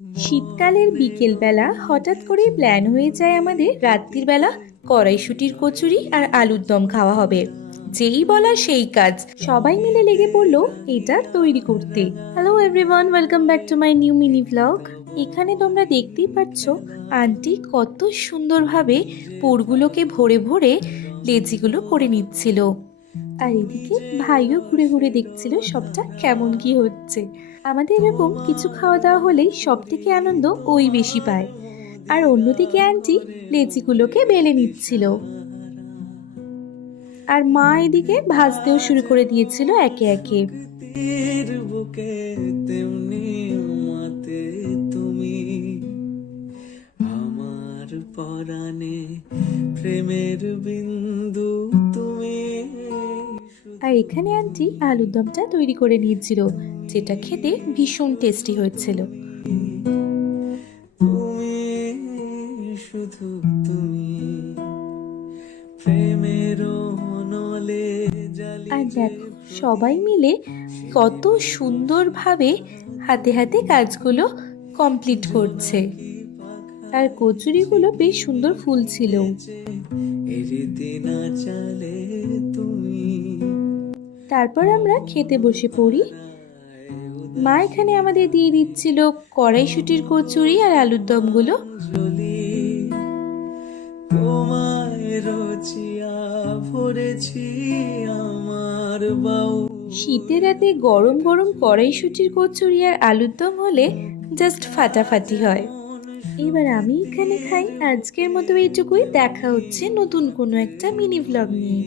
শীতকালের বিকেলবেলা হঠাৎ করেই প্ল্যান হয়ে যায় আমাদের রাত্রির বেলা কড়াইশুঁটির কচুরি আর আলুর দম খাওয়া হবে। যেই বলা সেই কাজ, সবাই মিলে লেগে পড়লো এটা তৈরি করতে। Hello everyone, welcome back to my new mini blog. এখানে তোমরা দেখতেই পাচ্ছ আন্টি কত সুন্দরভাবে পুরগুলোকে ভরে ভরে লেচিগুলো করে নিচ্ছিল, আর এদিকে ভাইও ঘুরে ঘুরে দেখছিল সবটা কেমন কি হচ্ছে। আমাদের এরকম কিছু খাওয়া দাওয়া হলেই সব থেকে আনন্দ ওই বেশি পায়। আর অন্যদিকে আন্টি লেচিগুলোকে বেলে নিচ্ছিল, আর মা এদিকে ভাজতেও শুরু করে দিয়েছিল একে একে। বুকে তেমনি মাতে তুমি আমার পরাণে, প্রেমের বিন্দু তুমি। আর এখানে আন্টি আলুর দমটা তৈরি করে নিয়েছিল, যেটা খেতে ভীষণ টেস্টি হয়েছিল। তুমি শুধু তুমি, প্রেমের নলে জালি। আর দেখো সবাই মিলে কত সুন্দরভাবে হাতে হাতে কাজগুলো কমপ্লিট করছে, আর কচুরিগুলো বেশ সুন্দর ফুলছিল। তারপর আমরা খেতে বসে পড়ি। মা এখানে আমাদের দিয়ে দিচ্ছিল কড়াইশুঁটির কচুরি আর আলুর দমগুলো। শীতের রাতে গরম গরম কড়াইশুঁটির কচুরি আর আলুর দম হলে জাস্ট ফাটাফাটি হয়। এবার আমি এখানে খাই। আজকের মতো এইটুকুই, দেখা হচ্ছে নতুন কোনো একটা মিনি ভ্লগ নিয়ে।